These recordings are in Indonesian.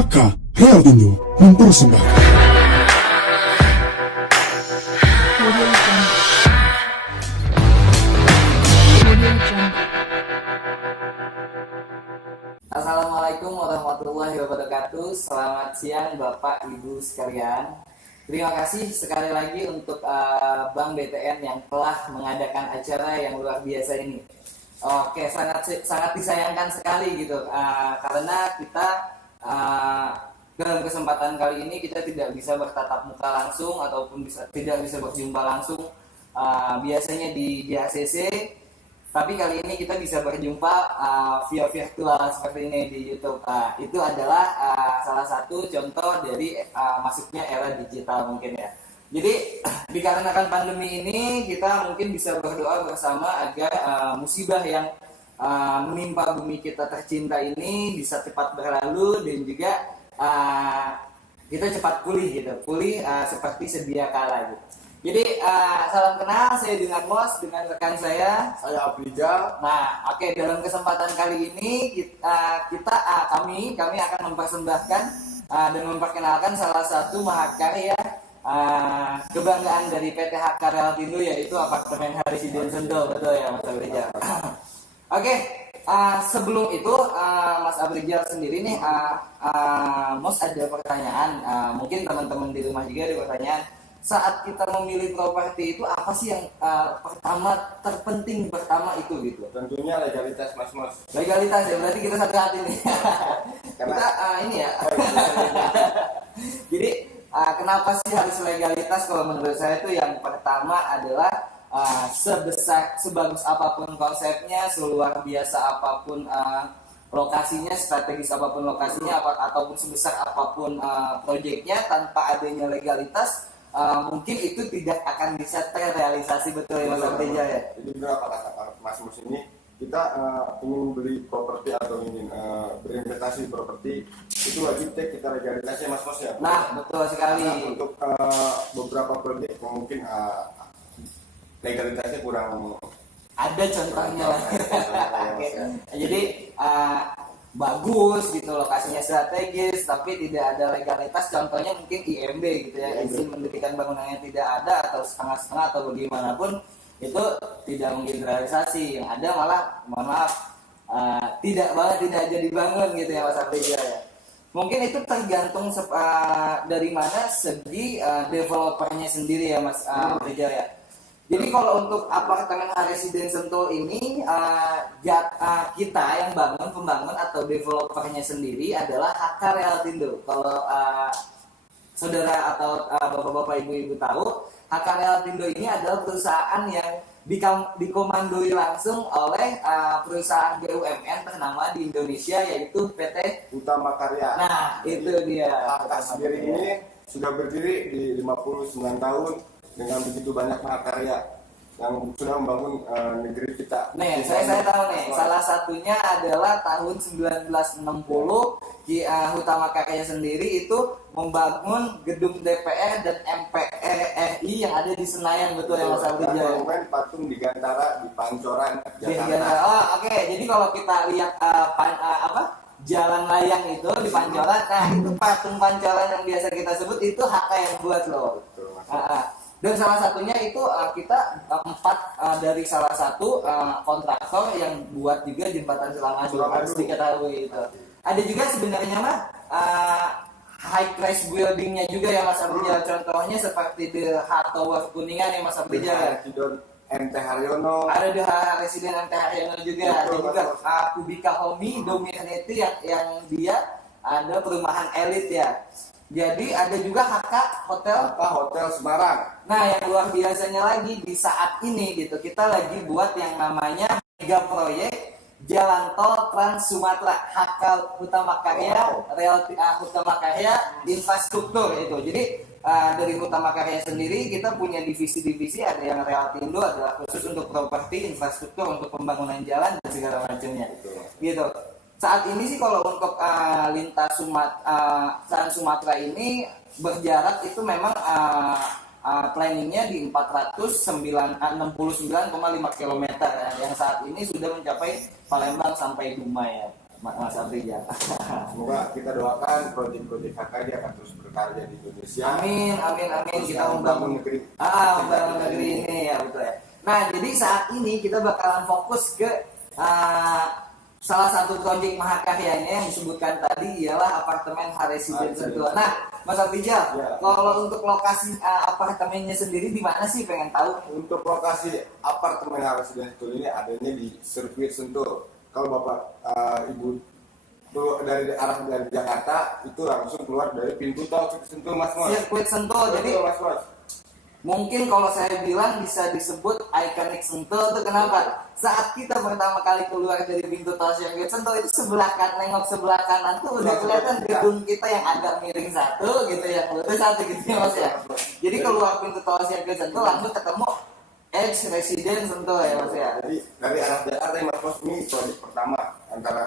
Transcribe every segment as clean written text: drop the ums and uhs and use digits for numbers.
HK Realtindo mempersembahkan. Assalamualaikum warahmatullahi wabarakatuh. Selamat siang Bapak Ibu sekalian. Terima kasih sekali lagi untuk Bank BTN yang telah mengadakan acara yang luar biasa ini. Oke, sangat disayangkan sekali gitu, karena kita dalam kesempatan kali ini kita tidak bisa bertatap muka langsung ataupun tidak bisa berjumpa langsung biasanya di ACC. Tapi kali ini kita bisa berjumpa via virtual seperti ini di YouTube. Itu adalah salah satu contoh dari masuknya era digital mungkin ya. Jadi dikarenakan pandemi ini kita mungkin bisa berdoa bersama agar musibah yang menimpa bumi kita tercinta ini bisa cepat berlalu dan juga kita cepat pulih gitu, seperti sedia kala gitu. Jadi salam kenal, saya dengan Mos, dengan rekan saya Afrizal. Nah, oke, dalam kesempatan kali ini kami akan mempersembahkan dan memperkenalkan salah satu mahakarya kebanggaan dari PT HK Realtindo, yaitu apartemen Harisiden Sentul, betul ya Mas Afrizal? Oke, sebelum itu Mas Afrizal sendiri nih, Mos ada pertanyaan, mungkin teman-teman di rumah juga ada pertanyaan. Saat kita memilih properti itu apa sih yang terpenting pertama itu gitu? Tentunya legalitas, Mas Mos. Legalitas ya, berarti kita satu hati nih. Karena kita ini ya. Jadi kenapa sih harus legalitas? Kalau menurut saya itu yang pertama adalah sebagus apapun konsepnya, seluar biasa apapun lokasinya, strategis apapun lokasinya, ataupun sebesar apapun proyeknya, tanpa adanya legalitas mungkin itu tidak akan bisa terrealisasi, betul ya Mas Afrizal ya? Jadi berapa kata Mas Mos ini, kita ingin beli properti atau ingin berinvestasi properti, itu wajib cek kita legalitasnya Mas Mos ya? Nah, betul sekali. Karena untuk beberapa proyek mungkin legalitasnya kurang. Ada contohnya lah. Jadi bagus gitu, lokasinya strategis tapi tidak ada legalitas, contohnya mungkin IMB gitu ya, izin mendirikan bangunannya tidak ada atau setengah-setengah atau bagaimanapun, itu tidak mungkin realisasi. Yang ada malah mohon maaf tidak jadi bangun gitu ya Mas Afrizal ya. Mungkin itu tergantung dari mana segi developernya sendiri ya Mas Afrizal ya. Jadi kalau untuk apartemen Harisiden Sentul ini, kita yang pembangun atau developernya sendiri adalah HK Realtindo. Kalau saudara atau bapak-bapak ibu-ibu tahu, HK Realtindo ini adalah perusahaan yang dikomandoi langsung oleh perusahaan BUMN ternama di Indonesia, yaitu PT Utama Karya. Nah, itu dia. HK sendiri ini sudah berdiri di 59 tahun dengan begitu banyak mahakarya yang sudah membangun negeri kita. Nih, saya tahu nih, salah satunya adalah tahun 1960 Utama Karya sendiri itu membangun gedung DPR dan MPR RI yang ada di Senayan, betul ya Mas Afrizal? Bangunan patung di Gantara, di Pancoran, Jakarta. Oke. Jadi kalau kita lihat jalan layang itu di Pancoran, nah itu patung Pancoran yang biasa kita sebut itu HK yang buat loh. Betul, Mas. Dan salah satunya itu kita 4 dari salah satu kontraktor yang buat juga jembatan Suramadu, harus diketahui itu. Ada juga sebenarnya mah high class buildingnya juga ya Mas Afrizal. Contohnya seperti di Heart Tower Kuningan ya Mas Afrizal. MT Haryono. Ada di Residen MT Haryono juga. Ada juga Kubika Homi Dominity yang dia ada perumahan elit ya. Jadi ada juga HK Hotel Semarang. Nah, yang luar biasanya lagi di saat ini gitu, kita lagi buat yang namanya mega proyek Jalan Tol Trans Sumatera, HK Utama Karya, Utama Karya Infrastruktur itu. Jadi dari Utama Karya sendiri kita punya divisi-divisi, ada yang Realtindo adalah khusus untuk properti, infrastruktur, untuk pembangunan jalan dan segala macamnya. Gitu. Saat ini sih kalau untuk lintas Trans Sumatera ini berjarak itu memang planningnya di 469,5 km yang saat ini sudah mencapai Palembang sampai Dumai ya. Mas Afrizal. Semoga kita doakan proyek-proyek HKD akan terus berkarya di Indonesia. Amin, amin, amin. Kita membangun negeri. membangun negeri ini ya, betul ya. Nah, jadi saat ini kita bakalan fokus ke salah satu proyek mahakaryanya yang disebutkan tadi ialah apartemen Haresiden Sentul. Nah, Mas Afrizal, Ya. kalau untuk lokasi apartemennya sendiri di mana sih, pengen tahu? Untuk lokasi apartemen Haresiden Sentul ini adanya di sirkuit Sentul. Kalau Bapak Ibu tuh dari arah dari Jakarta itu langsung keluar dari pintu tol Sentul, Mas. Sirkuit Sentul. Jadi Mas. mungkin kalau saya bilang bisa disebut ikonik Sentul itu kenapa? Saat kita pertama kali keluar dari pintu tol Sirkuit Sentul itu sebelah kanan, nengok sebelah kanan tuh udah kelihatan gedung kita yang agak miring satu gitu ya, lurus satu gitu ya Mas ya. Jadi keluar pintu tol Sirkuit Sentul langsung ketemu Ex Residen Sentul ya Mas ya. Jadi dari arah Jakarta ya Mas, ini proyek pertama antara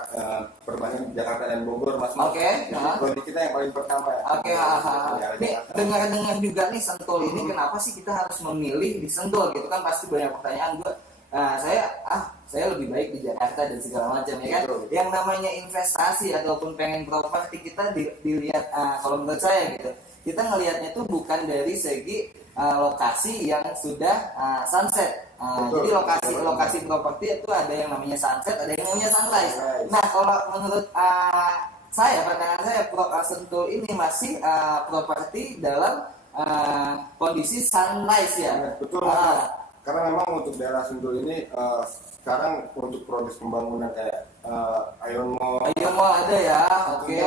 perbandingan Jakarta dan Bogor, Mas. Oke. Jadi proyek kita yang paling pertama ya. Oke, nih dengar-dengar juga nih Sentul ini kenapa sih kita harus memilih di Sentul gitu kan, pasti banyak pertanyaan gue. Nah, saya lebih baik di Jakarta dan segala macam ya kan. Betul. Yang namanya investasi ataupun pengen properti kita dilihat kalau menurut saya gitu. Kita ngelihatnya tuh bukan dari segi lokasi yang sudah sunset. Jadi lokasi properti itu ada yang namanya sunset, ada yang namanya sunrise. Nah, kalau menurut pandangan saya Sentul ini masih properti dalam kondisi sunrise ya. Betul. Karena memang untuk daerah Sentul ini sekarang untuk proses pembangunan kayak Ion Mall, ada ya. Oke.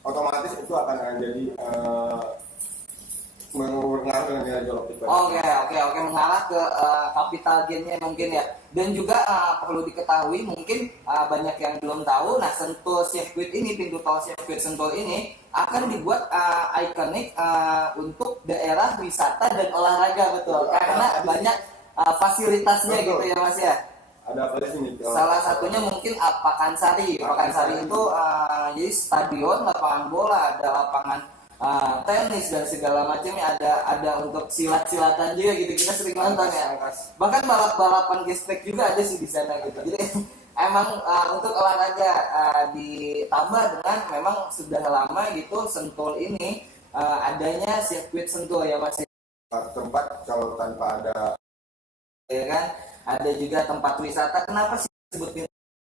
Otomatis itu akan jadi mengaruh dengan nilai jual optik. Oke, mengarah ke capital gain-nya mungkin ya. Dan juga perlu diketahui mungkin banyak yang belum tahu. Nah, Sentul Sirkuit ini, pintu tol Sirkuit Sentul ini akan dibuat ikonik untuk daerah wisata dan olahraga, betul. Karena banyak fasilitasnya gitu ya Mas ya. Ada apa di sini? Salah satunya mungkin Pakansari. Pakansari itu jadi stadion, lapangan bola, ada lapangan tenis dan segala macamnya, ada untuk silat-silatan juga gitu, kita sering nonton ya. Bahkan balap-balapan gestek juga ada sih di sana gitu. Jadi emang untuk olahraga ditambah dengan memang sudah lama gitu Sentul ini adanya sirkuit Sentul ya Mas. Tempat kalau tanpa ada Ya kan, ada juga tempat wisata. Kenapa sih sebutin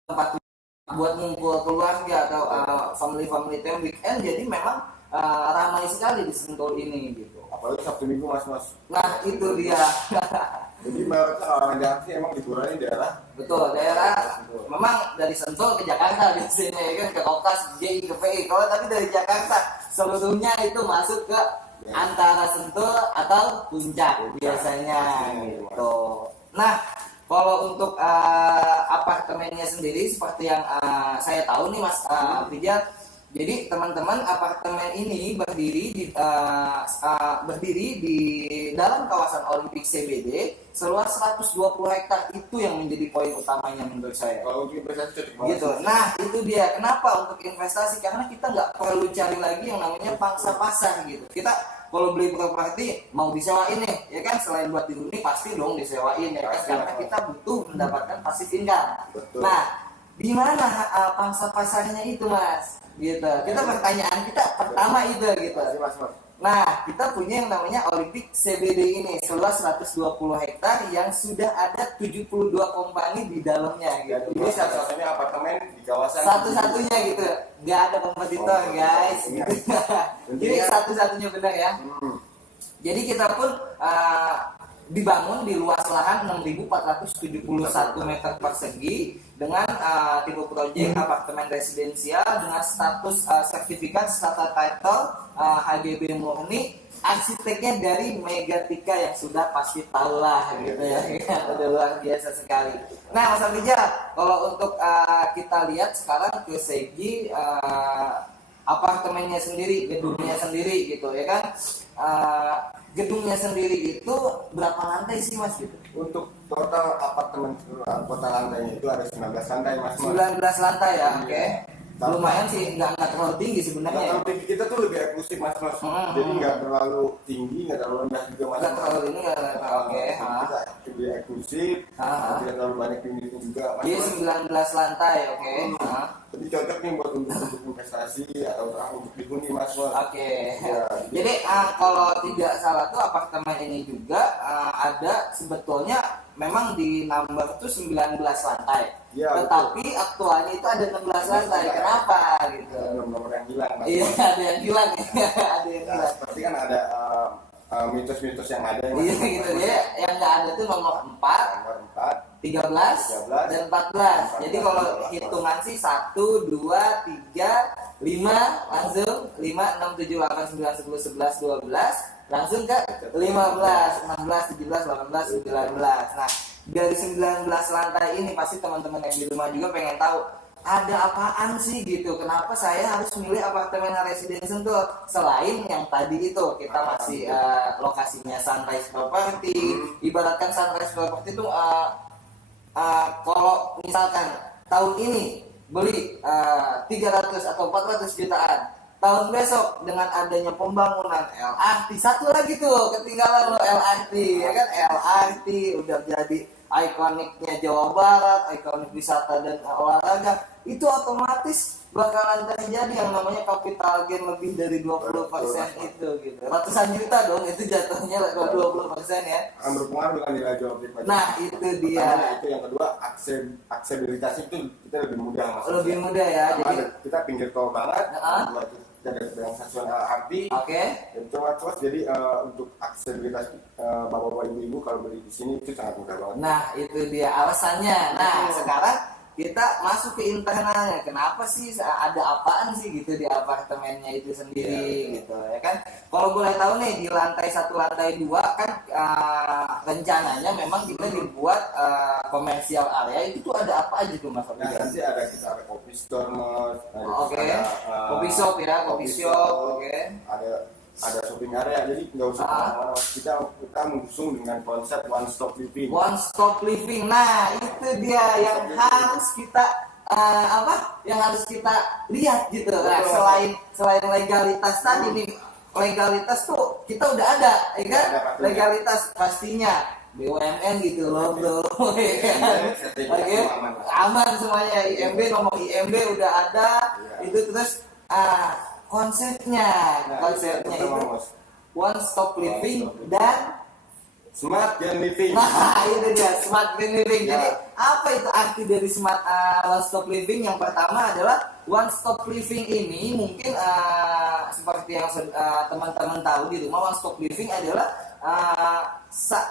tempat buat ngumpul keluarga atau family time weekend? Jadi memang ramai sekali di Sentul ini gitu. apalagi Sabtu Minggu Mas. Nah itu dia. Jadi mayoritas orang Jakarta sih emang dikurangi daerah. Betul, daerah memang dari Sentul ke Jakarta biasanya ya kan, ke Kokas, J, ke PI. Kalau tapi dari Jakarta seluruhnya itu masuk ke antara Sentul atau Puncak biasanya gitu. Nah, kalau untuk apartemennya sendiri seperti yang saya tahu nih Mas Afrizal, jadi teman-teman apartemen ini berdiri di dalam kawasan Olimpik CBD seluas 120 hektar, itu yang menjadi poin utamanya menurut saya. Kalau untuk investasi cocok banget. Gitu. Nah itu dia kenapa untuk investasi, karena kita nggak perlu cari lagi yang namanya pangsa pasar gitu. Kita kalau beli properti mau disewain nih, ya kan, selain buat dihuni pasti dong disewain ya kan, karena kita butuh mendapatkan passive income. Betul. Nah di mana pangsa pasarnya itu Mas? Gitu. Kita pertanyaan kita pertama itu gitu. Mas. Nah, kita punya yang namanya Olimpik CBD ini seluas 120 hektar yang sudah ada 72 kompani di dalamnya gitu. Jadi satu-satunya apartemen di kawasan Satu-satunya gitu. Nggak ada kompetitor, guys. Gitu. Jadi satu-satunya benar ya. Jadi kita pun dibangun di luas lahan 6.471 meter persegi dengan tipe proyek apartemen residensial dengan status sertifikat starter title HGB murni, arsiteknya dari Megatika yang sudah pasti tahu lah gitu ya. Udah luar biasa sekali. Nah Mas Afrizal, kalau untuk kita lihat sekarang ke segi apartemennya sendiri, gedungnya sendiri gitu ya kan. Gedungnya sendiri itu berapa lantai sih Mas gitu? Untuk total apartemen total lantainya itu ada 19 lantai Mas. 19 lantai ya, oke. lumayan sih, nggak terlalu tinggi sebenarnya. Kalau tinggi kita tuh lebih eksklusif mas. Jadi nggak terlalu tinggi, nggak terlalu rendah juga mas. Nggak terlalu ini nggak oke. Kita lebih eksklusif, tidak terlalu banyak tinggi juga mas. Dia 19 lantai, oke. Jadi cocok nih buat untuk investasi atau untuk dihuni mas. Oke. Ya, Jadi kalau tidak salah tuh apartemen ini juga ada sebetulnya memang di number tuh 19 lantai. Ya, tetapi aktualnya itu ada 16 lantai. Kenapa gitu? nomor yang hilang mas. Iya, ada yang hilang. Ada yang Ya, hilang. seperti kan ada mitos-mitos yang ada yang Iya gitu ya. Yang nggak ada tuh nomor 4, nomor 4, 13, dan 14. Jadi kalau hitungan sih 1, 2, 3, 5 langsung 5, 6, 7, 8, 9, 10, 11, 12 langsung ke 15, 16, 17, 18, 19. Nah, dari 19 lantai ini pasti teman-teman yang di rumah juga pengen tahu ada apaan sih gitu. Kenapa saya harus milih apartemen residential tuh selain yang tadi itu kita masih lokasinya sunrise property. Ibaratkan sunrise property itu kalau misalkan tahun ini beli 300 atau 400 jutaan, tahun besok dengan adanya pembangunan LRT, satu lagi tuh ketinggalan lo LRT, ya kan? LRT udah jadi ikoniknya Jawa Barat, ikonik wisata dan olahraga, itu otomatis bakalan terjadi yang namanya capital gain lebih dari 20% itu gitu. Ratusan juta dong itu jatuhnya 20% ya. akan berpengaruh dengan nilai jual beli pajak. Nah itu dia. Pertama, itu yang kedua aksesibilitas itu kita lebih mudah mas. Lebih mudah ya. Jadi Jadi kita pinggir tol banget. Kedua itu kita ada stasiun LRT. oke. Itu mas, jadi untuk aksesibilitas bapak-bapak ibu-ibu kalau beli di sini itu sangat mudah banget. Nah itu dia alasannya. Nah sekarang kita masuk ke internalnya. Kenapa sih ada apaan sih gitu di apartemennya itu sendiri gitu ya kan? Kalau boleh tahu nih di lantai 1 lantai 2 kan rencananya memang kita dibuat komersial area itu tuh ada apa aja tuh mas? Nah, nanti kita ada coffee store mas. Oke. Coffee shop ya, coffee shop. Oke. Ada shopping area, jadi nggak usah kemana-mana. Kita mengusung dengan konsep one stop living. One stop living. Nah itu dia yang harus kita yang harus kita lihat gitu. Nah, selain legalitas tadi nih, legalitas tuh kita udah ada, ya kan? Legalitas pastinya BUMN gitu loh bro. Oke, aman semuanya. IMB nomor IMB udah ada. Itu terus konsepnya itu one stop living dan smart green living. nah itu dia smart green living. Jadi apa itu arti dari smart one stop living? Yang pertama adalah one stop living ini mungkin seperti yang teman-teman tahu di rumah, one stop living adalah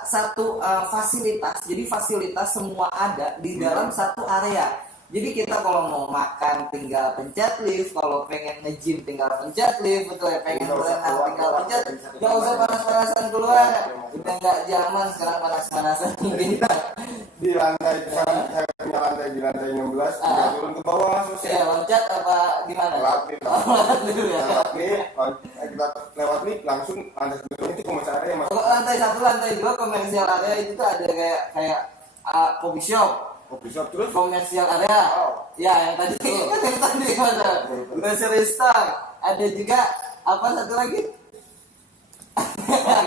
satu fasilitas. Jadi fasilitas semua ada di dalam satu area. Jadi kita kalau mau makan tinggal pencet lift, kalau pengen nge-gym tinggal pencet lift, betul ya, pengen berenang tinggal pencet, nggak usah panas-panasan keluar, udah nggak zaman sekarang panas-panasan gitu. Di lantai saya punya lantai di lantai 16, kita turun ke bawah langsung Ya loncat apa gimana? lewat lift, Dulu ya. kita lewat lift langsung lantai sebelumnya itu komersial area mas. Kalau lantai 1, lantai 2 komersial area itu tuh ada kayak coffee shop. Kopi shop terus Komersial area, ya yang tadi kan yang tadi mana? Grocery store, ada juga apa satu lagi?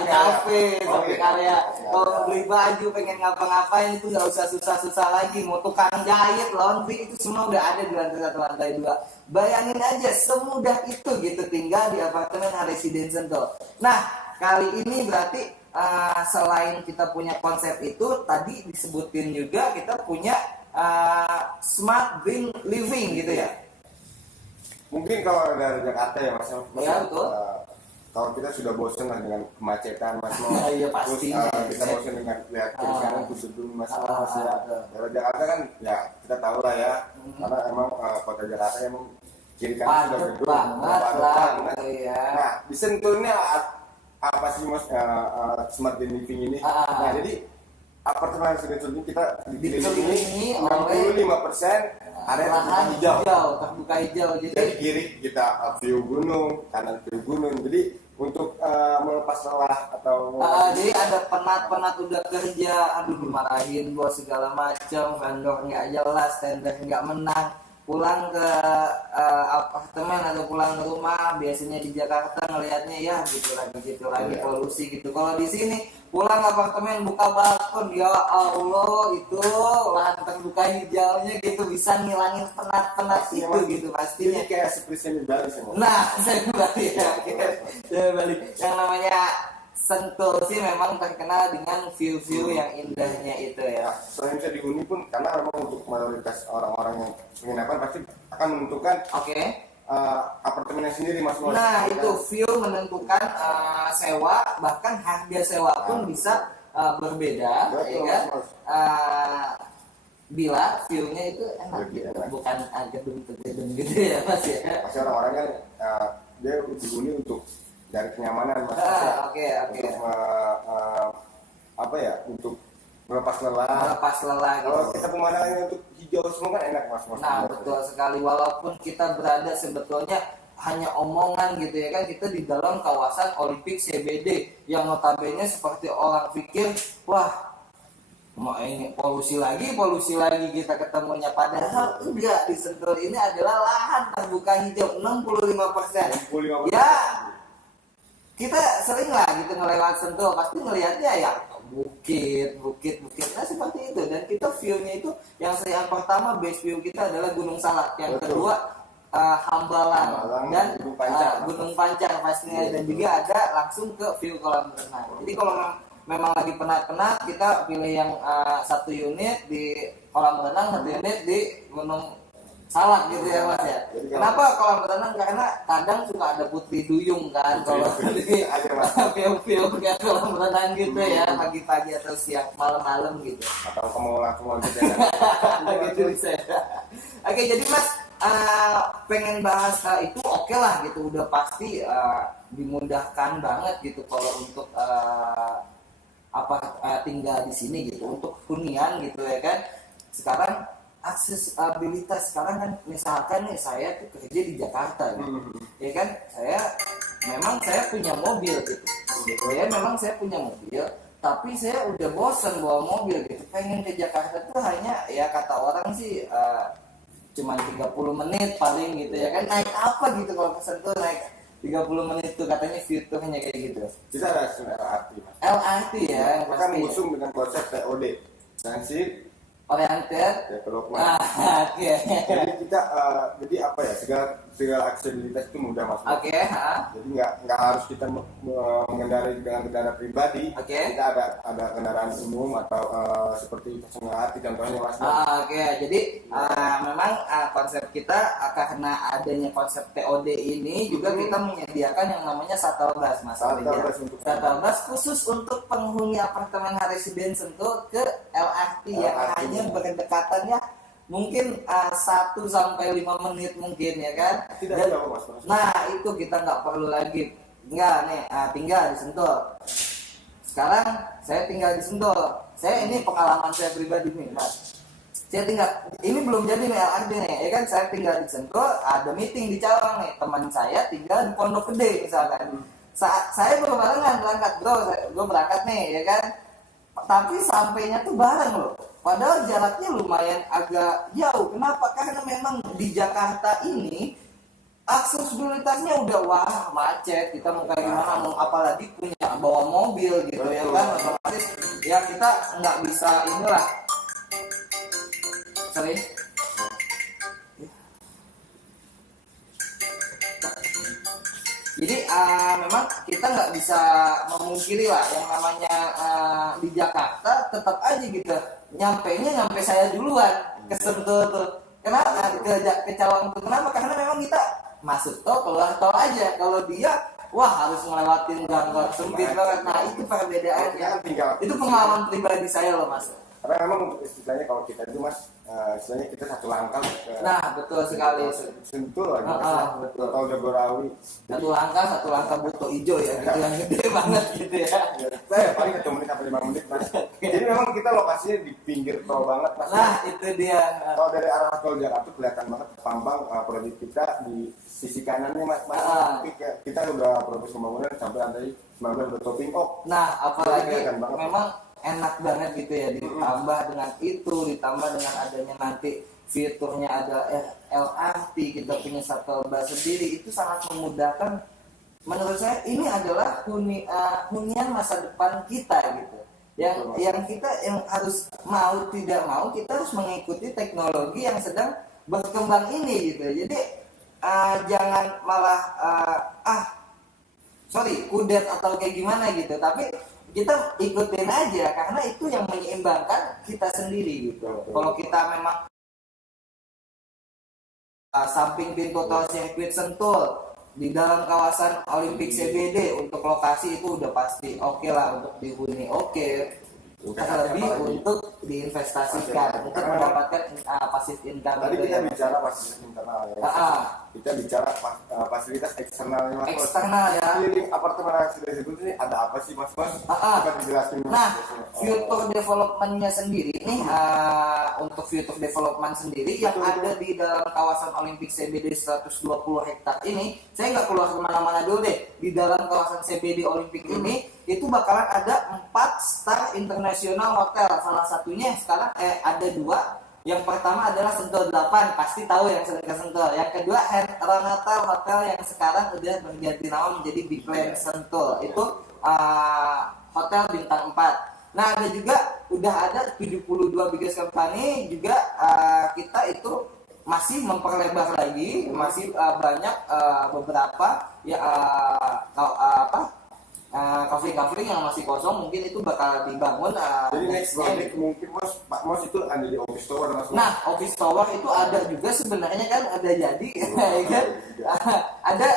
Kafe, shopping area. Kalau beli baju, pengen ngapa-ngapain itu nggak usah susah-susah lagi. Mau tukang jahit, laundry itu semua udah ada di lantai 1, lantai 2. Bayangin aja semudah itu gitu tinggal di apartemen residential tuh. Nah kali ini berarti selain kita punya konsep itu tadi disebutin juga kita punya smart green living gitu ya. Mungkin kalau dari Jakarta ya mas. Ya betul. Kalau kita sudah bosan lah dengan kemacetan mas. Iya Terus pasti. kita bosan dengan lihat kiri kanan gedung mas. Ya. Kalau Jakarta kan ya kita tahu lah ya. Karena emang kota Jakarta emang kiri kanan sudah gedung. Banget lah. Iya. Nah di Sentul ini apa sih mas smart green living ini? Nah jadi apartemen residential ini kita dikelilingi 65% area terbuka hijau. Jadi kiri kita view gunung, kanan view gunung. Jadi untuk melepas lelah atau jadi ada penat udah kerja, aduh dimarahin bos segala macam, vendor nggak jelas, tender nggak menang. pulang ke apartemen atau pulang ke rumah, biasanya di Jakarta ngelihatnya ya gitu lagi polusi gitu. Kalau di sini pulang apartemen buka balkon, ya Allah itu lahan terbuka hijaunya gitu bisa ngilangin penat-penat itu gitu pastinya. Jadi kayak seperti semi Bali semua. Nah, saya balik ya. Saya balik. Yang namanya Sentul sih memang terkenal dengan view-view yang indahnya itu ya. Selain bisa dihuni pun karena memang untuk mayoritas orang-orang yang penginapan pasti akan menentukan Oke. apartemennya sendiri mas. Nah, itu view menentukan sewa, bahkan harga sewa pun bisa berbeda, Betul, ya kan? Mas. Bila view-nya itu enak Lebih gitu, enak. bukan gedung-gedung gitu ya Mas ya. Pasti orang-orang kan dia dihuni untuk dari kenyamanan mas. Oke. Untuk apa ya? Untuk melepas lelah. Melepas lelah gitu. Kalau kita pemandangannya untuk hijau semua kan enak mas. Nah, betul sekali, walaupun kita berada sebetulnya hanya omongan gitu ya kan, kita di dalam kawasan Olimpik CBD yang notabene seperti orang pikir wah mau ini polusi lagi kita ketemunya, padahal enggak. Di Sentul ini adalah lahan terbuka hijau 65%. Ya, kita sering lah gitu ngelewat Sentul pasti ngelihatnya ya bukit. Nah seperti itu, dan kita view-nya itu yang pertama base view kita adalah Gunung Salak, yang kedua Hambalang dan Gunung Pancar pastinya, dan juga ada langsung ke view kolam renang. Jadi kalau memang lagi penat-penat, kita pilih yang satu unit di kolam renang, satu unit di Gunung Salak gitu ya Mas ya. Kenapa kolam renang? Karena kadang suka ada putri duyung kan kalau di view kayak kolam renang gitu ya, pagi-pagi atau siang malam-malam gitu. Atau kamu langsung lanjut Gitu bisa. Oke, jadi Mas pengen bahas itu oke lah gitu, udah pasti dimudahkan banget gitu kalau untuk tinggal di sini gitu, untuk hunian gitu ya kan. Sekarang aksesibilitas sekarang kan, misalkan nih saya tuh kerja di Jakarta gitu. Ya kan, saya punya mobil gitu ya, memang saya punya mobil, tapi saya udah bosan bawa mobil gitu, pengen ke Jakarta tuh hanya ya kata orang sih cuman 30 menit paling gitu ya kan. Naik apa gitu kalau pesan tuh naik 30 menit tuh katanya view tuh hanya kayak gitu. Kita ada LRT mas. LRT ya, Kita mengusung dengan konsep TOD, Transit oriented Development. Oke. Jadi kita jadi apa ya, segala aksesibilitas itu mudah mas. Oke. Jadi nggak harus kita mengendarai dengan kendaraan pribadi. Oke. Kita ada kendaraan umum atau seperti personal hati contohnya mas. Oke, jadi memang konsep kita karena adanya konsep TOD ini juga kita menyediakan yang namanya shuttle bus mas. Shuttle bus khusus untuk penghuni apartemen Harisiden Sentul ke LRT yang hanya berdekatannya mungkin 1 sampai 5 menit mungkin ya kan. Tidak jauh mas. Nah itu kita nggak perlu lagi tinggal di Sentul. Sekarang saya tinggal di Sentul. Saya ini pengalaman saya pribadi nih mas. Saya tinggal, ini belum jadi nih LRT nih, ya kan. Saya tinggal di Sentul, ada meeting di Cawang nih. Teman saya tinggal di Pondok Gede misalkan. Saya baru berangkat bro, gue berangkat nih ya kan. Tapi sampainya tuh bareng loh. Padahal jaraknya lumayan agak jauh. Kenapa? Karena memang di Jakarta ini aksesibilitasnya udah wah macet. Kita mau kayak gimana, mau apalagi punya bawa mobil gitu ya kan. Otomatis ya kita nggak bisa inilah. Sorry. Jadi memang kita nggak bisa memungkiri lah yang namanya di Jakarta tetap aja gitu nyampe saya duluan ke Sentul tuh. Kenapa ke Cawang tuh? Kenapa? Karena memang kita masuk tol keluar tol aja. Kalau dia harus ngelewatin gang-gang sempit banget. Nah itu perbedaannya. Itu pengalaman pribadi saya loh mas. Karena memang istilahnya kalau kita itu mas, istilahnya kita satu langkah. Nah betul sekali. Sentul lagi. Betul. Kalau Jagorawi. Satu langkah butuh hijau ya, gitu yang gede banget gitu ya. Saya paling 1 menit sampai 5 menit mas. Jadi memang kita lokasinya di pinggir tol banget mas. Nah itu dia. Kalau dari arah tol Jakarta kelihatan banget Pambang proyek kita di sisi kanannya mas. Kita udah proses pembangunan sampai lantai 19 udah topping off. Nah apalagi memang enak banget gitu ya, ditambah dengan adanya nanti fiturnya ada LRT, kita punya shuttle bus sendiri, itu sangat memudahkan. Menurut saya ini adalah hunian masa depan kita gitu. Yang kita yang harus mau tidak mau kita harus mengikuti teknologi yang sedang berkembang ini gitu. Jadi jangan malah kudet atau kayak gimana gitu, tapi kita ikutin aja karena itu yang menyeimbangkan kita sendiri gitu. Kalau kita memang samping pintu tol sirkuit Sentul di dalam kawasan Olimpik CBD untuk lokasi itu udah pasti oke lah untuk dihuni, oke. Terlebih untuk diinvestasikan untuk mendapatkan passive income. Tadi gitu kita ya. bicara fasilitas internal ya. Kita bicara fasilitas eksternalnya. Eksternal ya. Keliling apartemen yang sudah disebut ini ada apa sih mas? Kita dijelasin. Nah, future development-nya sendiri nih untuk future development sendiri yang ada di dalam kawasan Olimpik CBD 120 hektar ini, saya nggak keluar kemana-mana dulu deh. Di dalam kawasan CBD Olimpik ini itu bakalan ada 4 star international hotel. Salah satunya sekarang ada 2. Yang pertama adalah Sentul 8, pasti tahu yang sering ke Sentul. Yang kedua Renotel Hotel yang sekarang udah berganti nama menjadi Big Land Sentul. Itu hotel bintang 4. Nah, ada juga udah ada 72 biggest company juga, kita itu masih memperlebar lagi, masih banyak beberapa ya kafe-kafe yang masih kosong, mungkin itu bakal dibangun. Jadi next mungkin Pak Mos itu ada di office tower mas. Nah, office tower itu ada juga sebenarnya kan, ada jadi kan ada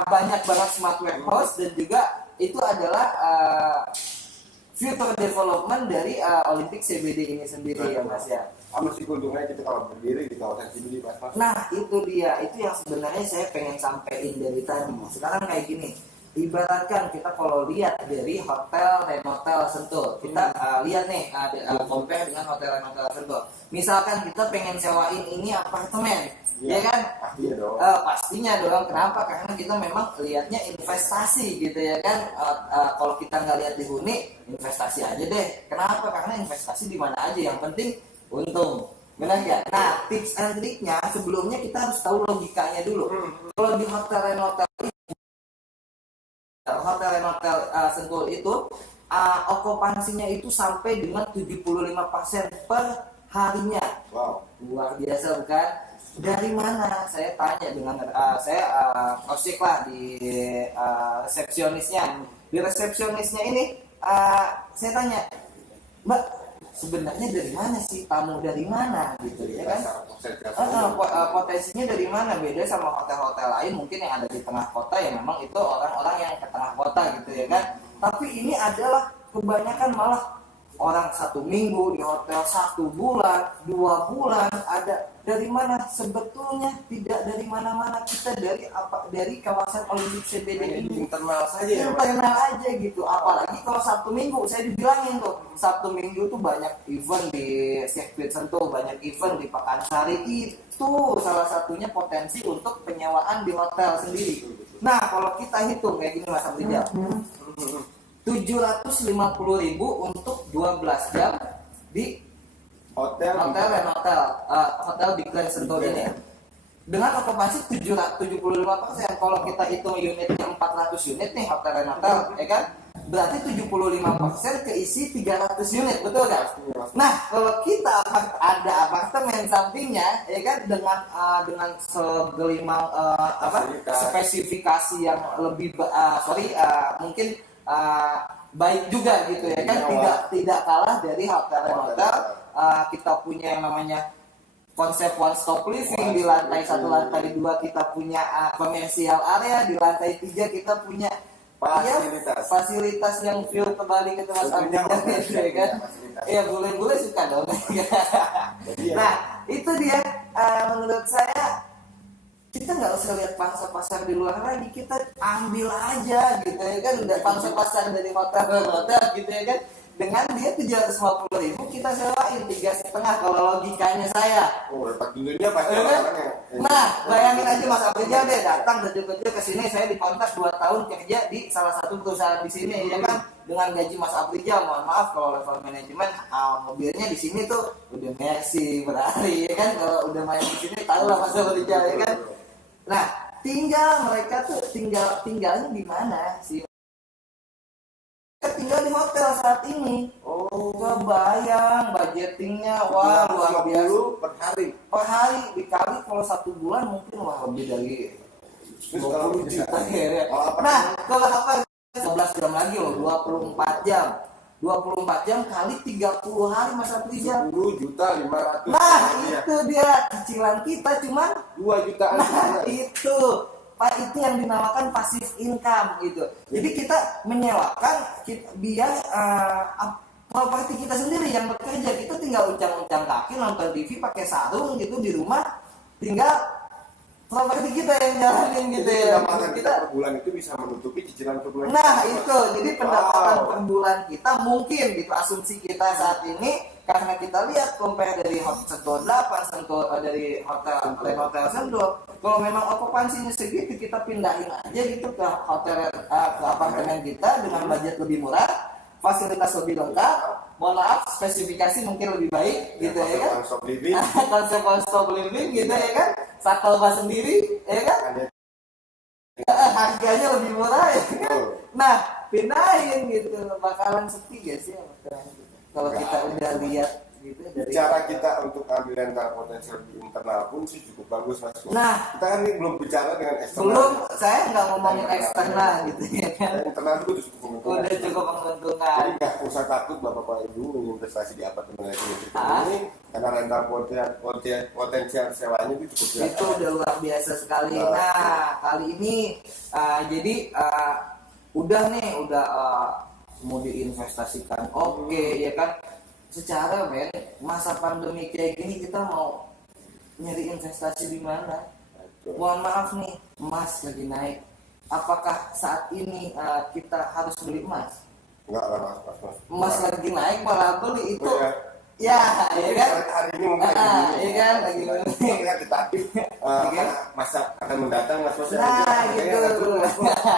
banyak banget smart warehouse, dan juga itu adalah future development dari Olimpik CBD ini sendiri ya mas ya. Apa sih keuntungannya kita kalau berdiri di kawasan CBD mas? Nah itu dia, itu yang sebenarnya saya pengen sampein dari tadi. Sekarang kayak gini, ibaratkan kita kalau lihat dari hotel Renotel Sentul, kita lihat nih compare dengan hotel Renotel Sentul. Misalkan kita pengen sewain ini apartemen, ya kan? Iya dong. Pastinya dong. Kenapa? Karena kita memang lihatnya investasi gitu ya kan. Kalau kita nggak lihat dihuni, investasi aja deh. Kenapa? Karena investasi di mana aja, yang penting untung. Benar nggak? Nah, tips and triknya sebelumnya kita harus tahu logikanya dulu. Kalau di hotel Renotel Sentul itu okupansinya itu sampai dengan 75% per harinya. Wow, Luar biasa bukan? Dari mana? Saya tanya dengan saya cross-check lah di resepsionisnya. Di resepsionisnya ini saya tanya, Mbak, sebenarnya dari mana sih, tamu dari mana gitu ya kan? Potensinya dari mana? Beda sama hotel-hotel lain mungkin yang ada di tengah kota, ya memang itu orang-orang yang ke tengah kota gitu ya kan. Tapi ini adalah kebanyakan malah orang 1 minggu di hotel, 1 bulan, 2 bulan. Ada dari mana? Sebetulnya tidak dari mana-mana, kita dari kawasan Olimpik CBD ini. internal saja ya. Internal aja gitu. Apalagi kalau 1 minggu, saya dibilangin tuh 1 minggu tuh banyak event di sirkuit Sentul, banyak event di Pakansari. Itu salah satunya potensi untuk penyewaan di hotel sendiri. Nah, kalau kita hitung kayak gini Mas Abdijal, 750.000 untuk 12 jam di hotel Big Land Sentul ini. Dengan okupansi 75%. Kalau kita hitung unitnya 400 unit nih hotel Renotel, ya kan? Berarti 75% keisi 300 unit, betul kan? Nah, kalau kita ada apartemen sampingnya, ya kan, dengan segelimang spesifikasi yang lebih mungkin baik juga gitu ya kan, tidak kalah dari hotel. Kita punya yang namanya konsep one stop living. Di lantai 1, lantai 2 kita punya komersial area, di lantai 3 kita punya fasilitas yang view kembali ke tempat gitu ya kan. Ya bule-bule suka dong. Nah itu dia, menurut saya kita nggak usah lihat pangsa pasar di luar lagi, kita ambil aja gitu ya kan. Udah pangsa pasar dari hotel gitu ya kan, dengan dia 750.000 kita sewain 3,5 kalau logikanya saya. Oh, dapat dulunya pasti Ya kan? orang-orang yang Nah, bayangin aja Mas Afrizal deh datang kecil-kecil ke sini, saya dikontrak 2 tahun kerja di salah satu perusahaan di sini, ya kan? Dengan gaji Mas Afrizal, mohon maaf kalau level manajemen, mobilnya di sini tuh udah Mercy, Ferrari, ya kan? Kalau udah main di sini, tahu lah Mas Afrizal, ya kan? Nah, tinggal mereka tuh tinggalnya di mana sih? Mereka tinggal di hotel saat ini. oh, Kebayang budgetingnya, wah luar biasa. per hari. Per hari dikali kalau 1 bulan mungkin wah lebih dari Terus kalau 20 juta ya. Oh, apa? Nah, kalau apa 11 jam lagi loh, 24 jam. 24 jam kali 30 hari Mas Afrizal. 10.500.000. Nah, itu dia cicilan kita cuman 2 jutaan. nah, itu Pak, itu yang dinamakan passive income gitu. Jadi kita menyewakan biar properti kita sendiri yang bekerja, kita tinggal uncang-uncang kaki nonton TV pakai sarung gitu di rumah, tinggal properti kita yang jalanin gitu ya. Pendapatan kita per bulan itu bisa menutupi cicilan per bulan. Nah itu, jadi pendapatan Wow. per bulan kita mungkin gitu, asumsi kita saat ini, karena kita lihat compare dari Sentul 8, dari hotel Sentul, kalau memang okupansinya segitu, kita pindahin aja gitu ke hotel, ke apartemen kita dengan budget lebih murah, fasilitas lebih lengkap, mohon maaf spesifikasi mungkin lebih baik gitu ya kan, Konsep living. konsep one stop living gitu ya kan, sakelba sendiri ya kan, harganya lebih murah ya kan. Nah pindahin gitu, bakalan sepi guys ya kalau kita udah lihat gitu dari Bicara kita untuk ambil rental potensial di internal pun sih cukup bagus Mas. Nah. Kita kan ini belum bicara dengan eksternal. belum, saya nggak ngomongin eksternal gitu ya kan, Internal itu udah cukup menguntungkan. udah cukup menguntungkan. Jadi nggak usah takut bapak ibu menginvestasi di apartemen Ah. ini karena rental potensial sewanya itu cukup Itu udah luar biasa sekali. Nah kali ini jadi udah mau diinvestasikan, oke ya kan. Secara masa pandemi kayak gini kita mau nyari investasi di mana? Mohon maaf nih, emas lagi naik. Apakah saat ini kita harus beli emas? Enggak lah mas. Emas lagi naik malah beli itu. Oh, Ya kan? Hari ini mungkin Iya kan lagi kita tapi masa akan mendatang mas. Nah gitu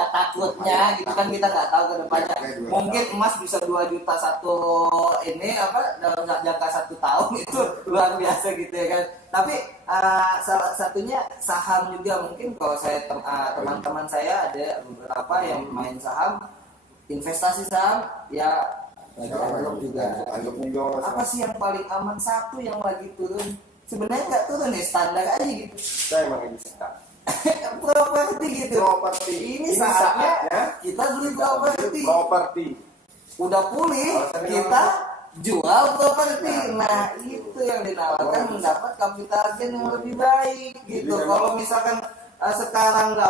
takutnya gitu kan, kita nggak tahu ke depannya, mungkin emas bisa 2 juta dalam jangka 1 tahun itu luar biasa gitu ya kan. Tapi salah satunya saham juga, mungkin kalau saya teman-teman saya ada beberapa yang main saham, investasi saham ya lagi anjlok juga. Apa sih yang paling aman? Satu yang lagi turun, sebenarnya nggak turun ya, standar aja gitu. Saya emang lagi stuck. Properti gitu. Properti. Ini saatnya kita beli properti. Udah pulih, kita jual properti. Nah itu yang ditawarkan, mendapat capital gain yang lebih baik gitu. Kalau misalkan sekarang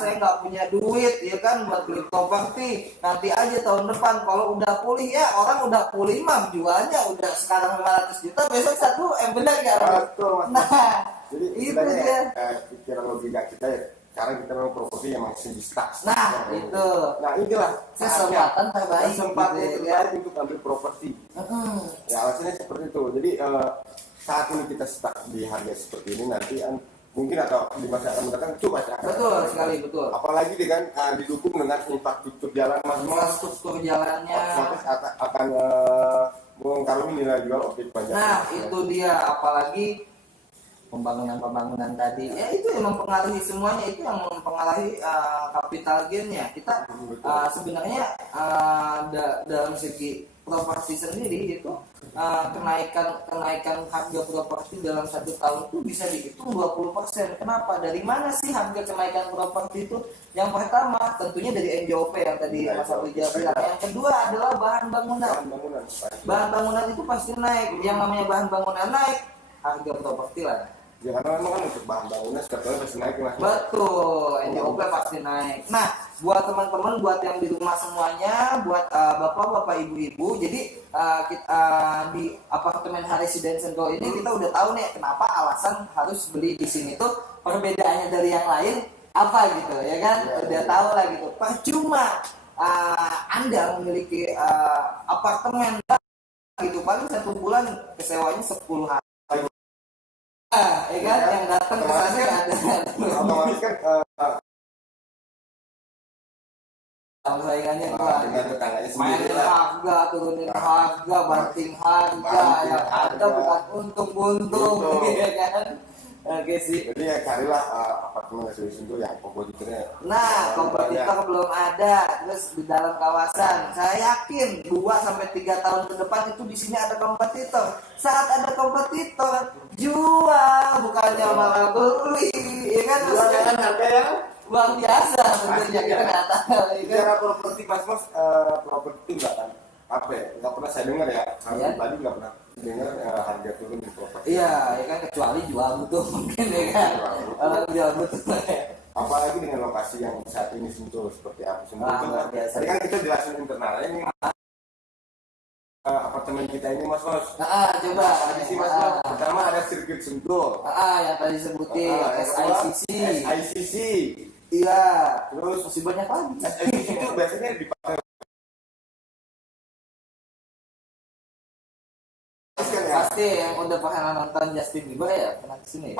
saya nggak punya duit ya kan buat beli properti, nanti aja tahun depan kalau udah pulih, ya orang udah pulih mah jualnya udah sekarang 500 juta, besok 1 benar nggak? Betul, Mas. Nah Jadi itu dia. Pikiran logika kita ya, sekarang kita memang properti yang masih di stuck. Nah itu Nah inilah kesempatan terbaik kesempatan gitu, terbaik untuk ambil properti. Ya alasannya seperti itu. Jadi saat ini kita stuck di harga seperti ini, nanti mungkin atau di masa akan mendatang itu masih akan. Betul sekali, betul. Apalagi dengan didukung dengan infrastruktur jalan Infrastruktur jalannya. otomatis akan mengarungi nilai jual objek pajak. Nah itu dia, apalagi pembangunan tadi ya itu yang mempengaruhi semuanya, itu yang mempengaruhi capital gain-nya. Kita sebenarnya dalam segi properti sendiri itu kenaikan harga properti dalam 1 tahun itu bisa dihitung 20%. Kenapa? Dari mana sih harga kenaikan properti itu? Yang pertama tentunya dari NJOP yang tadi Mas Afrizal bilang. Yang kedua adalah bahan bangunan. Bahan bangunan itu pasti naik. Yang namanya bahan bangunan naik, harga properti lah. Ya karena memang kan untuk bahan bangunan setiap tahun pasti naik mas. Betul, NJOP pasti naik. Nah, buat teman-teman, buat yang di rumah semuanya, buat bapak-bapak, ibu-ibu, jadi kita di apartemen Residence Go ini kita udah tahu nih kenapa alasan harus beli di sini tuh, perbedaannya dari yang lain apa gitu ya kan? Udah tahu lah gitu. Percuma Anda memiliki apartemen gitu, paling 1 bulan kesewanya 10 hari. Ya kan, yang datang ke sana nggak ada. Otomatis kan Saingannya dengan tetangganya sendiri mainin lah. harga, turunin harga, banting harga, yang ada bukan untung-untung, ya kan? Oke sih. Jadi ya carilah apartemen resolusi itu yang kompetitornya. Nah, kompetitor belum ada, terus di dalam kawasan. Saya yakin 2 sampai 3 tahun ke depan itu di sini ada kompetitor. Saat ada kompetitor, jual bukannya malah beli, ya kan? Jual dengan harga yang Luar biasa tentunya, kita nggak tahu. Ya kan? bicara properti mas, properti nggak kan apa ya? Nggak pernah saya dengar ya. Iya. Tadi nggak pernah dengar harga turun di properti. Iya, ya kan, kecuali jual butuh mungkin, ya kan? Orang jual butuh. Apalagi dengan lokasi yang saat ini Sentul seperti apa Sentul. Ah, luar biasa. Tadi kan kita jelasin internalnya ini apartemen kita ini mas. Coba. Di sini mas. Pertama ada sirkuit Sentul. Yang tadi sebutin Yang kedua, SICC. SICC. Iya. Terus Masih banyak lagi. SICC itu biasanya dipakai kan ya. Pasti yang udah pernah nonton Justin Bieber ya pernah kesini.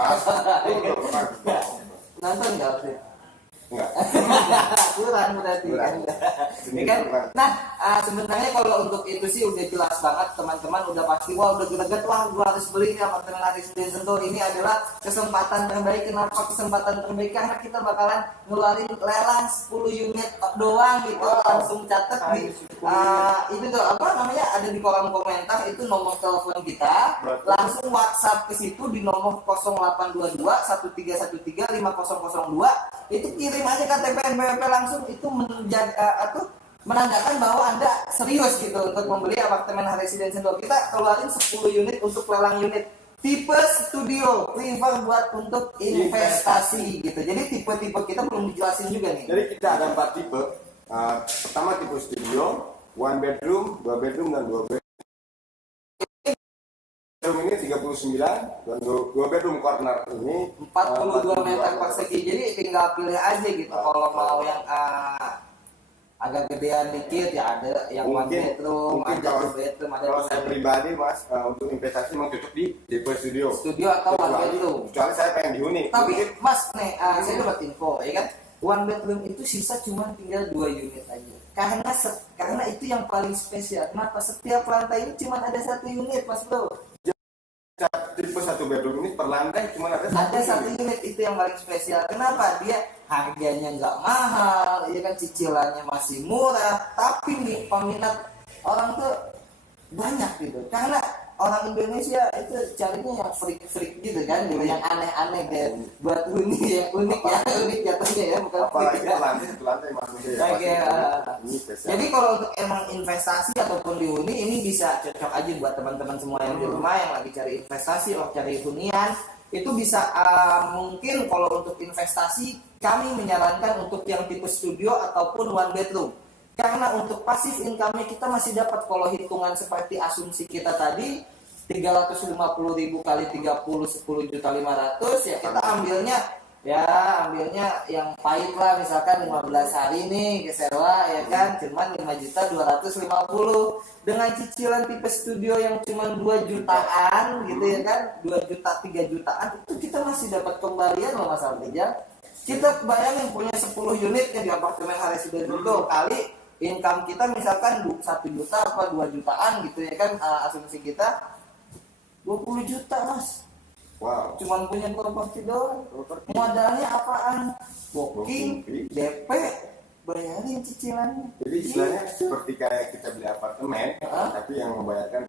Nonton nggak sih? Enggak. Kurang berarti kan. Ya kan? Nah, sebenarnya kalau untuk itu sih udah jelas banget, teman-teman udah pasti wah udah greget, wah gua harus beli nih apartemen Haris di Sentul. Ini adalah kesempatan terbaik. Kenapa kesempatan terbaik? Karena kita bakalan ngeluarin lelang 10 unit doang gitu. Langsung catat di itu tuh apa namanya, ada di kolom komentar itu nomor telepon kita. Langsung WhatsApp ke situ di nomor 0822 1313 5002. Itu kirim aja KTP NPWP langsung, itu menandakan bahwa Anda serius gitu untuk membeli apartemen Residence Sentul. Kita keluarin 10 unit untuk lelang unit tipe studio, prefer buat untuk investasi gitu. Jadi tipe-tipe kita belum dijelasin juga nih. Jadi kita ada 4 tipe. Pertama tipe studio, 1 bedroom, 2 bedroom dan 2 bedroom. Bedroom ini 39 dan 2 bedroom corner ini 42 meter persegi. Jadi tinggal pilih aja gitu. Kalau mau yang agak gedean dikit ya ada yang 1 bedroom, ada 2 bedroom, ada kalau 2 saya pribadi mas, untuk investasi memang cocok di tipe studio. studio atau 1 bedroom. Kecuali saya pengen dihuni. Tapi mas nih, saya dapat info ya kan, 1 bedroom itu sisa cuma tinggal 2 unit aja. Karena itu yang paling spesial. Kenapa? Setiap lantai ini cuma ada 1 unit mas bro. Tipe 1 bedroom ini per lantai cuma ada Satu unit, itu yang paling spesial. Kenapa? Dia harganya nggak mahal, ya kan, cicilannya masih murah, tapi nih peminat orang tuh banyak gitu. Karena orang Indonesia itu carinya yang freak gitu kan, gitu, yang aneh-aneh deh, buat unik yang unik ya, unik jatuhnya ya, bukan apalagi freak, ya. satu lantai maksudnya ya. Oke, Ini spesial. jadi kalau untuk emang investasi ataupun dihuni, ini bisa cocok aja buat teman-teman semua yang di rumah yang lagi cari investasi atau cari hunian. Itu bisa mungkin kalau untuk investasi kami menyarankan untuk yang tipe studio ataupun 1 bedroom. Karena untuk passive income-nya kita masih dapat, kalau hitungan seperti asumsi kita tadi 350.000 kali 30 10.500.000 ya, kita ambilnya yang pahit lah, misalkan 15 hari nih kesewa ya kan, cuman 5.250.000 dengan cicilan tipe studio yang cuman 2 jutaan gitu ya kan, 2 juta 3 jutaan itu kita masih dapat kembalian loh Mas Artijan. Kita bayangin punya 10 unit ya di apartemen Residence Sentul, kali income kita misalkan 1 juta apa 2 jutaan gitu ya kan, asumsi kita 20 juta mas. Wow. Cuman punya properti doang. Modalnya apaan? Booking, DP, bayarin cicilannya. Jadi istilahnya seperti kayak kita beli apartemen, tapi yang membayarkan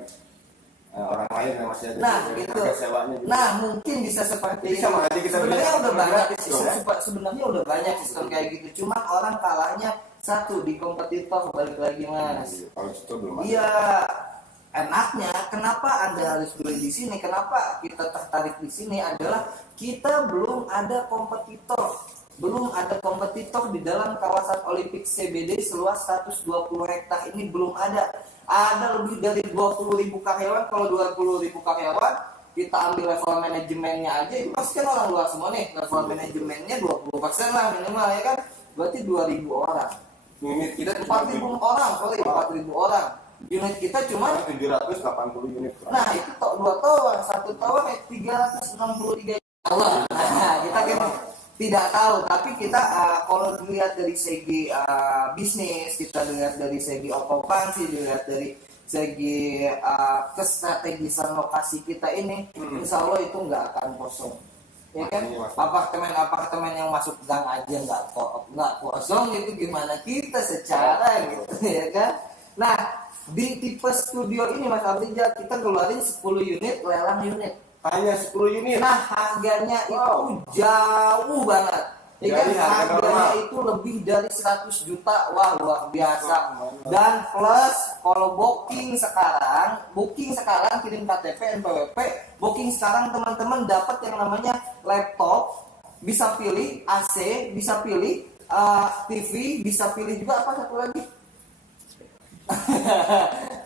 orang lain yang masih ada gitu. Sewanya gitu. Nah mungkin bisa seperti Jadi sama aja kita sebenarnya beli udah banyak gratis sistem, dong, ya? sebenarnya udah banyak sistem kayak gitu. Cuman orang kalahnya satu di kompetitor, balik lagi mas. Kalau itu belum ada. Iya, enaknya kenapa Anda harus beli di sini? Kenapa kita tertarik di sini adalah kita belum ada kompetitor. Belum ada kompetitor di dalam kawasan Olimpik CBD seluas 120 hektar ini, belum ada. Ada lebih dari 20.000 karyawan. Kalau 20.000 karyawan kita ambil level manajemennya aja, itu pasti kan orang luar semua nih. Level manajemennya 20% lah minimal ya kan, berarti 2.000 orang. unit kita 4.000 orang, sorry 4.000 orang. Unit kita cuma 780 unit. nah itu dua tower, satu tower 363 tower. Nah, kita kan tidak tahu, tapi kita kalau dilihat dari segi bisnis, kita lihat dari segi okupansi, dilihat dari segi kestrategisan lokasi kita ini, insya Allah itu nggak akan kosong. Ya kan, apartemen yang masuk gang aja nggak kosong, itu gimana kita secara gitu ya kan. Nah, di tipe studio ini Mas Abrijal kita keluarin 10 unit lelang unit. Hanya 10 unit. Nah, harganya itu jauh banget. Ya kan, harganya itu lebih dari 100 juta. Wah, luar biasa. Dan plus kalau booking sekarang kirim KTP, NPWP, booking sekarang teman-teman dapat yang namanya laptop, bisa pilih AC, bisa pilih TV, bisa pilih juga apa satu lagi?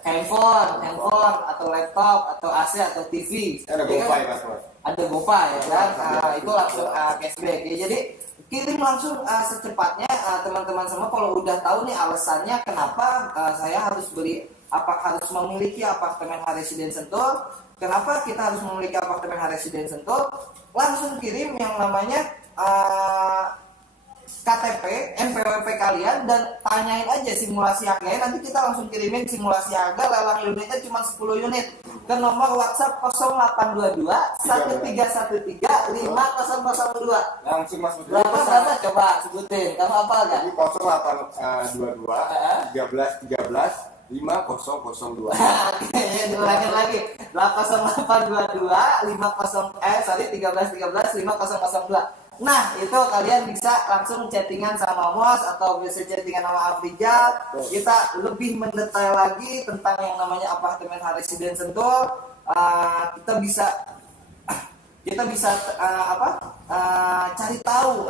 handphone atau laptop atau AC atau TV. Ada GoPay Mas. Ada GoPay ya kan. Itu langsung cashback ya. Jadi kirim langsung secepatnya teman-teman semua. Kalau udah tahu nih alasannya kenapa saya harus beli, harus memiliki apartemen Residen Sentul, kenapa kita harus memiliki apartemen Residen Sentul, langsung kirim yang namanya KTP, NPWP kalian, dan tanyain aja simulasi harganya. Nanti kita langsung kirimin simulasi harga lelang unitnya cuma 10 unit ke nomor WhatsApp 0822 1313 5002. Langsung Mas. Berapa coba sebutin. Kamu apa enggak? Jadi 0822 1313 5002. Ulangin lagi. 0822 1313 5002. Nah, itu kalian bisa langsung chattingan sama Mos atau bisa chattingan sama Afrijal. Kita lebih mendetail lagi tentang yang namanya apartemen Residen Sentul. Kita bisa cari tahu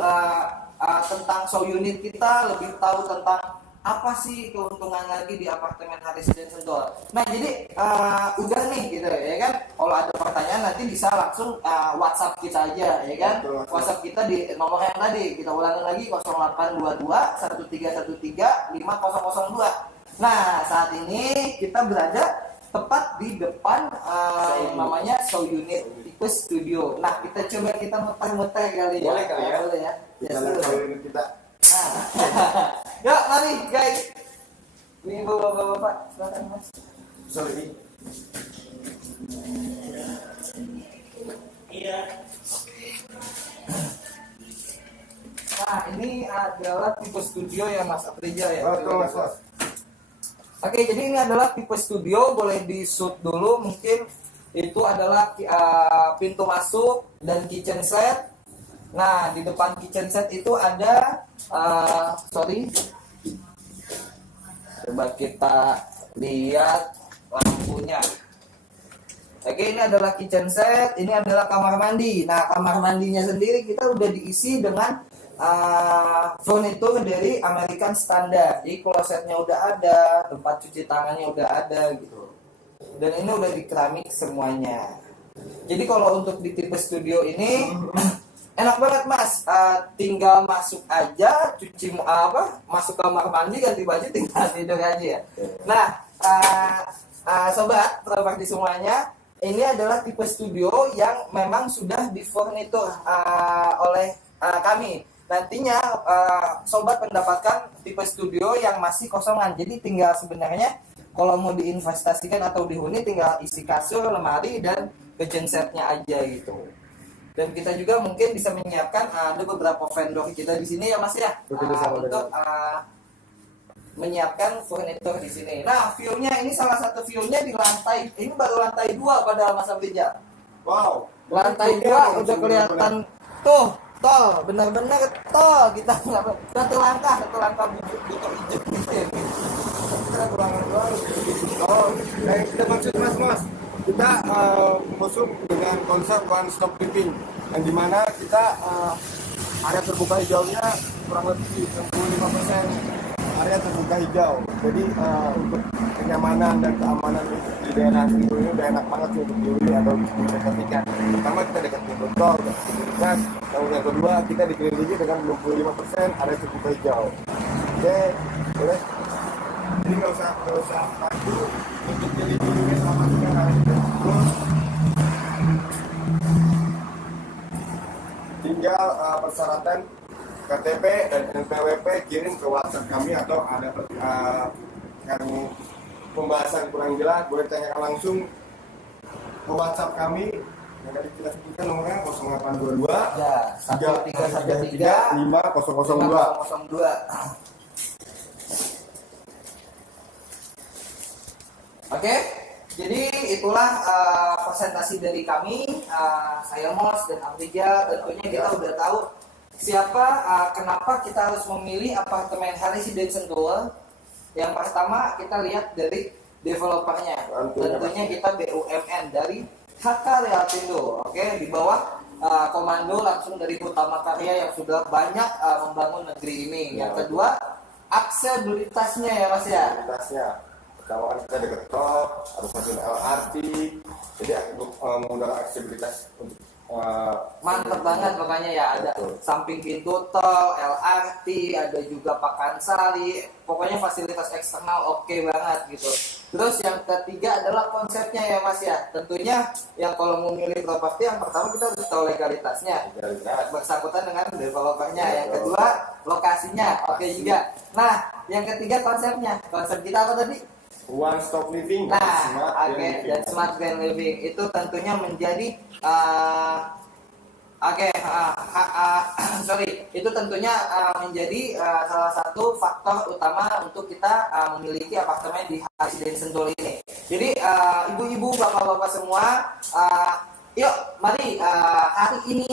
tentang show unit kita, lebih tahu tentang apa sih keuntungan lagi di apartemen Residen Sentul. Nah, jadi udah nih gitu ya kan. Kalau ada pertanyaan nanti bisa langsung WhatsApp kita aja ya kan. WhatsApp kita di nomor yang tadi kita ulangin lagi 0822 1313 5002. Nah, saat ini kita berada tepat di depan namanya show unit tipe studio. Nah, kita muter-muter kali ya. Boleh kali ya. Boleh ya. Jalan show unit kita. Yuk mari guys. Ini bapak-bapak, silakan Mas. Sorry. Iya. Nah, ini adalah tipe studio ya Mas Afrijal ya. Betul Mas. Oke, jadi ini adalah tipe studio, boleh di shoot dulu mungkin. Itu adalah pintu masuk dan kitchen set. Nah, di depan kitchen set itu ada coba kita lihat lampunya. Oke, ini adalah kitchen set, ini adalah kamar mandi. Nah, kamar mandinya sendiri kita udah diisi dengan furnitur dari American Standard. Jadi klosetnya udah ada, tempat cuci tangannya udah ada gitu. Dan ini udah di keramik semuanya. Jadi kalau untuk di tipe studio ini enak banget Mas, tinggal masuk aja, masuk kamar mandi, ganti baju, tinggal tidur aja ya. Nah, sobat properti semuanya, ini adalah tipe studio yang memang sudah difurnitur oleh kami. Nantinya sobat mendapatkan tipe studio yang masih kosongan. Jadi tinggal sebenarnya kalau mau diinvestasikan atau dihuni, tinggal isi kasur, lemari, dan gensetnya aja gitu. Dan kita juga mungkin bisa menyiapkan ada beberapa vendor kita di sini ya Mas ya, untuk menyiapkan furnitur di sini. Nah, view-nya ini salah satu view-nya di lantai, ini baru lantai 2 pada Mas Afrijal. Wow. Lantai 2 udah kelihatan tuh, tol, benar-benar tol. Kita nggak satu langkah butuh hijau gitu ya. Kita ruangan luar. Oh, yang kita maksud Mas. Kita masuk dengan konsep one stop living, yang dimana kita area terbuka hijaunya kurang lebih 65% area terbuka hijau. Jadi untuk kenyamanan dan keamanan di daerah itu ini udah enak banget sih untuk dihuni atau diinvestasikan. Pertama kita dekat pintu tol, dekat. Yang kedua kita dikelilingi dengan 25% area terbuka hijau. Oke, boleh. Jadi nggak usah ragu untuk jadi jurusnya sama dengan hari ini. Terus tinggal persyaratan KTP dan NPWP kirim ke WhatsApp kami atau ada kami pembahasan kurang jelas boleh tanyakan langsung ke WhatsApp kami yang tadi kita sebutkan nomornya 0822 Ya, 1313 5002. 502. Oke, jadi itulah presentasi dari kami, saya Mos dan Abdija. Tentunya kita udah tahu siapa, kenapa kita harus memilih apartemen Harisiden Sentul. Yang pertama kita lihat dari developernya, tentunya kita BUMN dari HK Realtindo. Oke, di bawah komando langsung dari Utama Karya yang sudah banyak membangun negeri ini. Yang kedua, aksesibilitasnya ya Mas ya. Aksesibilitasnya. Pertama kan kita dekat tol, ada stasiun LRT, jadi menggunakan aksesibilitas untuk mantap banget makanya ya, ada samping pintu tol, LRT, ada juga Pakansari, pokoknya fasilitas eksternal oke banget gitu. Terus yang ketiga adalah konsepnya ya Mas ya. Tentunya yang kalau mau milih properti yang pertama kita harus tahu legalitasnya, bersangkutan dengan developernya. Yang kedua lokasinya oke juga. Nah yang ketiga konsepnya, konsep kita apa tadi? One Stop Living. Nah, dan Smart Grand Living itu tentunya menjadi itu tentunya menjadi salah satu faktor utama untuk kita memiliki apartemen di Harisiden Sentul ini. Jadi ibu-ibu, bapak-bapak semua, yuk mari hari ini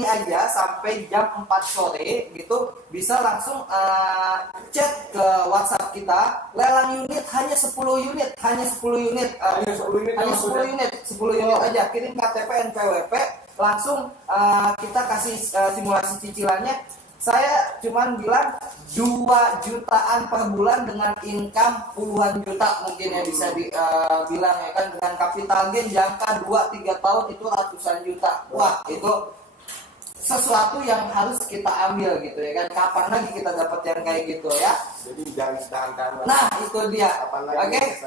aja sampai jam 4 sore gitu bisa langsung chat ke WhatsApp kita. Lelang unit hanya 10 unit, hanya 10 unit aja. Kirim KTP NPWP, langsung kita kasih simulasi cicilannya. Saya cuman bilang 2 jutaan per bulan dengan income puluhan juta mungkin ya bisa dibilang ya kan, dengan capital gain jangka 2-3 tahun itu ratusan juta. Wah itu sesuatu yang harus kita ambil gitu ya kan. Kapan lagi kita dapat yang kayak gitu ya. Jadi jangan ditahan-tahan. Nah itu dia. Oke.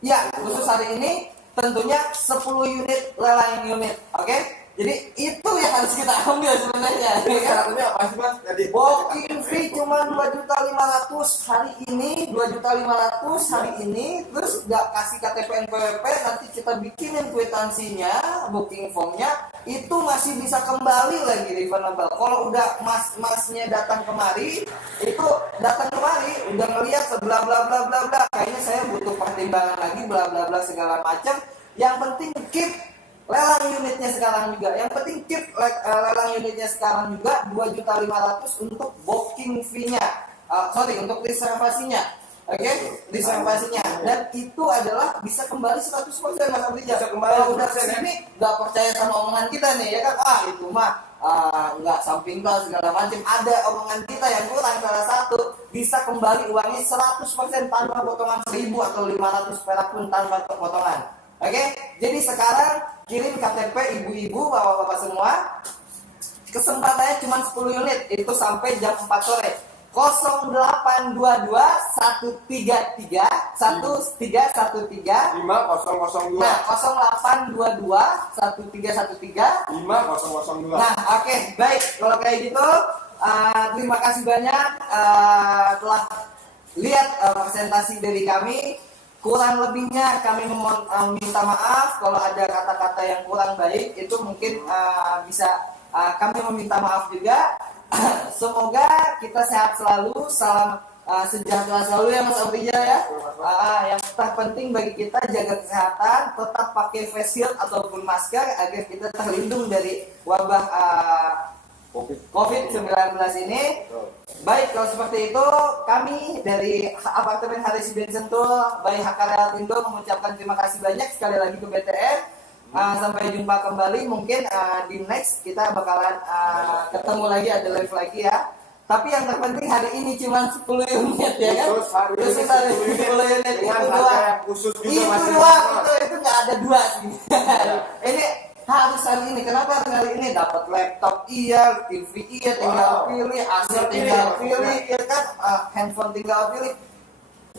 Ya khusus hari ini tentunya 10 unit lelang unit. Oke. Jadi itu yang harus kita ambil sebenarnya. Syaratnya apa sih Mas? Booking fee cuma 2.500.000 hari ini, 2.500.000 hari ini, terus nggak kasih KTP NPWP, nanti kita bikinin kwitansinya, booking formnya, itu masih bisa kembali lagi refundable. Kalau udah masnya datang kemari, itu datang kemari, udah ngeliat bla bla bla bla bla, kayaknya saya butuh pertimbangan lagi, bla bla bla segala macam. Yang penting keep lelang unitnya sekarang juga. Yang penting keep lelang unitnya sekarang juga 2.500.000 untuk booking fee-nya. Untuk reservasinya. Oke, reservasinya. Dan itu adalah bisa kembali 100% Mas Abdija. Kalau udah sini nggak percaya sama omongan kita nih ya kan, itu mah nggak samping kelas segala macam. Ada omongan kita yang kurang salah satu, bisa kembali uangnya 100% tanpa potongan 1.000 atau 500 perak pun tanpa potongan. Oke, jadi sekarang kirim KTP ibu-ibu, bapak-bapak semua. Kesempatannya cuma 10 unit, itu sampai jam 4 sore. 0822 133 1313 5002. Nah, 0822 1313 5002. Nah, oke, baik. Kalau kayak gitu, terima kasih banyak telah lihat presentasi dari kami. Kurang lebihnya kami meminta maaf kalau ada kata-kata yang kurang baik, itu mungkin bisa kami meminta maaf juga. Semoga kita sehat selalu, salam sejahtera selalu ya Mas Abdija ya. Yang terpenting bagi kita jaga kesehatan, tetap pakai face shield ataupun masker agar kita terlindung dari wabah COVID-19 ini. Baik, kalau seperti itu kami dari apartemen Harisiden Sentul by HK Realtindo mengucapkan terima kasih banyak sekali lagi ke BTN. Sampai jumpa kembali, mungkin di next kita bakalan ketemu lagi, ada live lagi ya. Tapi yang terpenting hari ini cuma 10 unit ya kan. Khusus hari 10 unit itu doang. Khusus Itu doang, itu nggak ada dua sih. Ini harus hari ini. Kenapa harus hari ini? Dapat laptop iya, TV iya, tinggal pilih, AC tinggal pilih, ya kan, handphone tinggal pilih.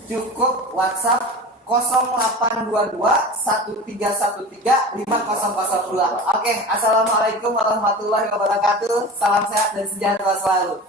Cukup WhatsApp 0822 1313 5002. Oke, assalamualaikum warahmatullahi wabarakatuh. Salam sehat dan sejahtera selalu.